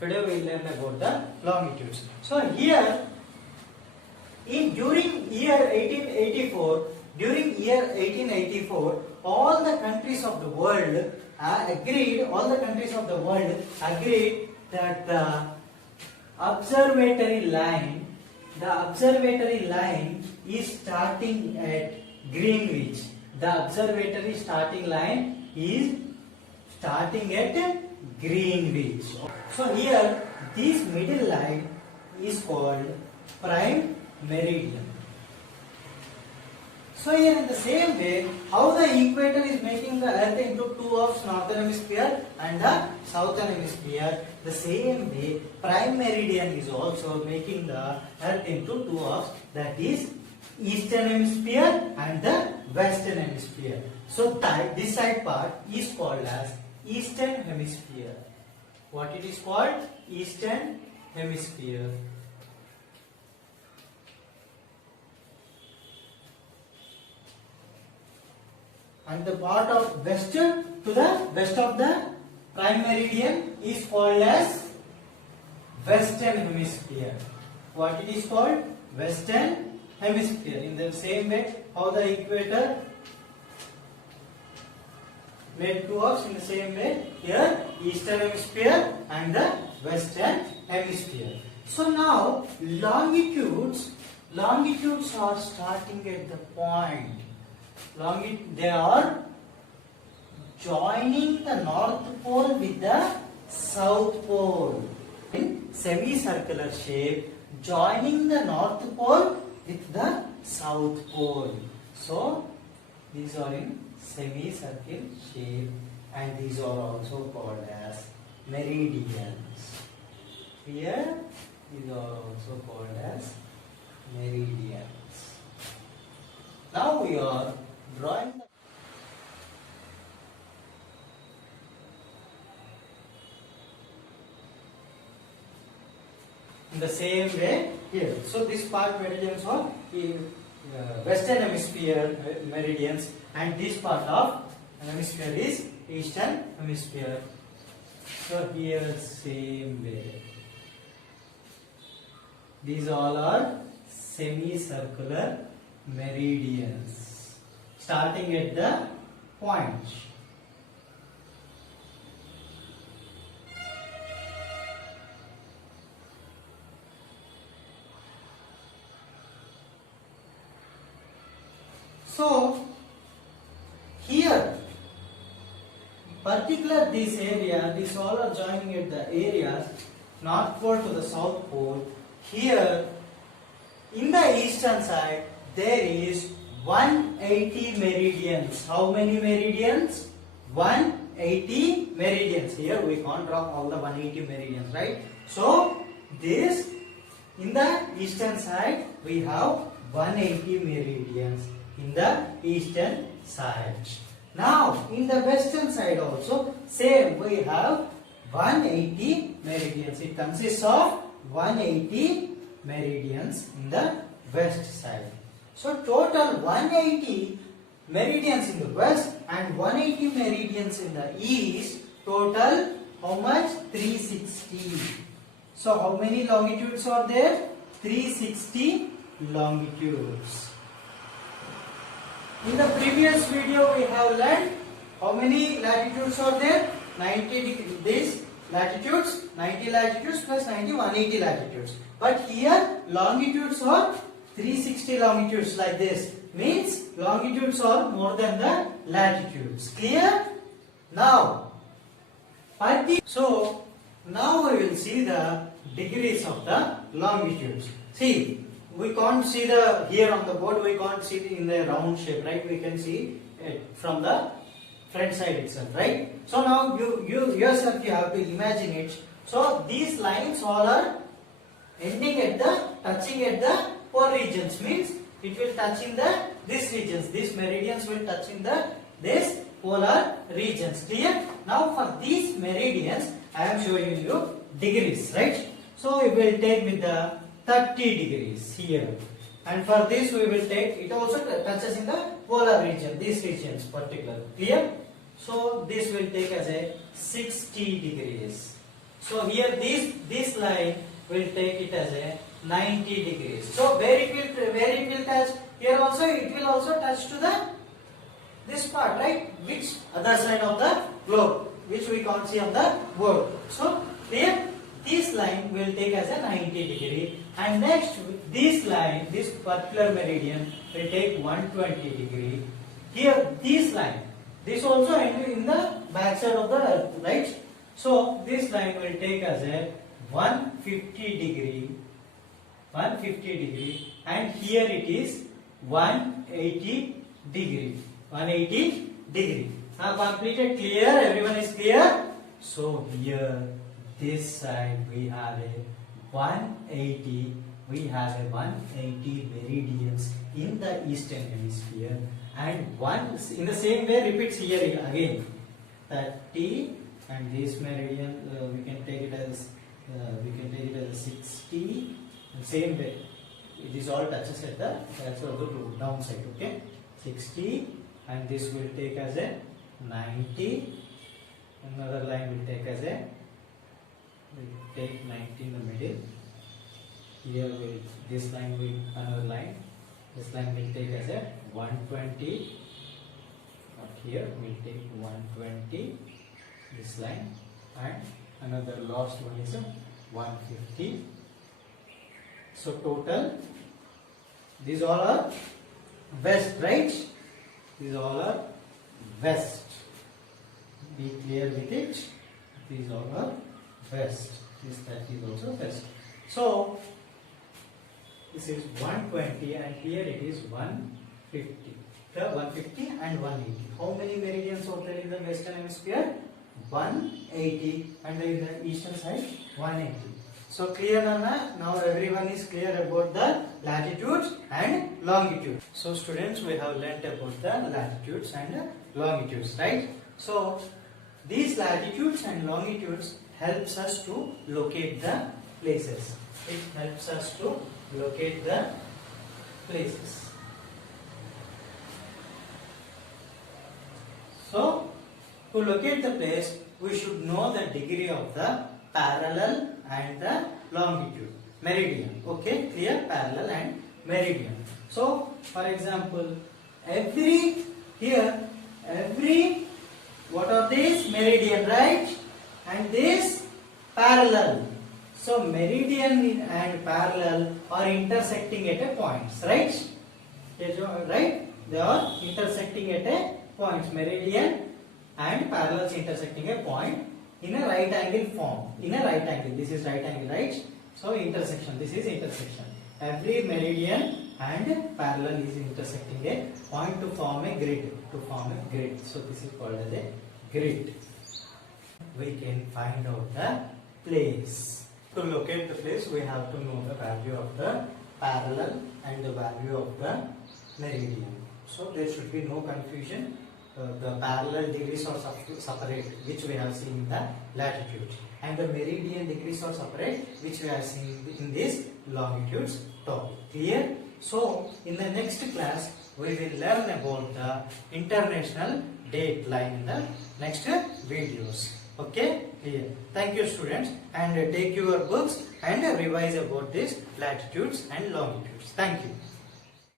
Today we will learn about the longitudes. So here, during year 1884, all the countries of the world agreed that the observatory line is starting at Greenwich. The observatory starting line is starting at Greenwich. So here, this middle line is called prime meridian. So here in the same way, how the equator is making the earth into two halves, northern hemisphere and the southern hemisphere, the same way prime meridian is also making the earth into two halves, that is eastern hemisphere and the western hemisphere. So this side part is called as eastern hemisphere. What it is called? Eastern hemisphere. And the part of western to the west of the prime meridian is called as western hemisphere. What it is called? Western hemisphere. In the same way, how the equator made two halves, in the same way here eastern hemisphere and the western hemisphere. So now longitudes are starting at the point. They are joining the north pole with the south pole in semicircular shape, joining the north pole with the south pole. So these are in semicircular shape and these are also called as meridians. Here these are also called as meridians. Now we are drawing in the same way here. So this part meridians are western hemisphere meridians and this part of hemisphere is eastern hemisphere. So here same way. These all are semicircular meridians starting at the point. So here particular this area, these all are joining at the areas north pole to the south pole. Here in the eastern side there is 180 meridians. How many meridians? 180 meridians. Here we can't draw all the 180 meridians, right? So this in the eastern side we have 180 meridians in the eastern side. Now in the western side also same, we have 180 meridians. It consists of 180 meridians in the west side. So total 180 meridians in the west and 180 meridians in the east. Total how much? 360. So how many longitudes are there? 360 longitudes. In the previous video we have learned how many latitudes are there? 90 degrees. These latitudes, 90 latitudes plus 90, 180 latitudes. But here longitudes are 360 longitudes like this. Means longitudes are more than the latitudes. Clear? Now, so now we will see the degrees of the longitudes. See, we can't see the here on the board. We can't see it in the round shape, right? We can see it from the front side itself, right? So now you yourself you have to imagine it. So these lines all are ending at the touching at the pole regions, means it will touch in the this regions. These meridians will touch in the this polar regions. Clear? Now for these meridians I am showing you degrees, right? So we will take with the 30 degrees here, and for this we will take it also touches in the polar region, these regions particularly. Clear? So this will take as a 60 degrees. So here this line will take it as a 90 degrees. So where it will touch? Here also it will also touch to the this part, right? Which other side of the globe, which we can't see on the board. So here this line will take as a 90 degree, and next this line, this particular meridian will take 120 degree. Here this line, this also in the back side of the earth, right? So this line will take as a 150 degree, and here it is 180 degree. 180 degree. Now completed, clear? Everyone is clear? So here this side we have a 180. We have a 180 meridians in the eastern hemisphere, and one in the same way repeats here again. 30, and this meridian we can take it as 60. Same way, it is all touches at the downside. Okay, 60, and this will take as a 90. Another line will take as a, will take 90 in the middle. Here this line will, another line, this line will take as a 120. Not here, will take 120. This line, and another last one is a 150. So total, these all are west, right? These all are west. Be clear with it. These all are west. This 30 is also west. So this is 120, and here it is 150. The 150 and 180. How many meridians are there in the western hemisphere? 180, and in the eastern side 180. So clear, Nana? Now everyone is clear about the latitudes and longitudes. So students, we have learnt about the latitudes and longitudes, right? So these latitudes and longitudes helps us to locate the places. It helps us to locate the places. So to locate the place, we should know the degree of the parallel and the longitude, meridian. Okay, clear? Parallel and meridian. So for example, every what are these? Meridian, right? And this parallel. So meridian and parallel are intersecting at a points, right? Right? They are intersecting at a points. Meridian and parallels intersecting a point in a right angle form. In a right angle. This is right angle, right? So intersection. This is intersection. Every meridian and parallel is intersecting a point to form a grid. So this is called as a grid. We can find out the place. To locate the place, we have to know the value of the parallel and the value of the meridian. So there should be no confusion. The parallel degrees are separate, which we have seen in the latitude, and the meridian degrees are separate, which we have seen in this longitudes topic. Clear? So in the next class, we will learn about the international date line in the next videos. Okay, clear? Thank you, students, and take your books and revise about these latitudes and longitudes. Thank you.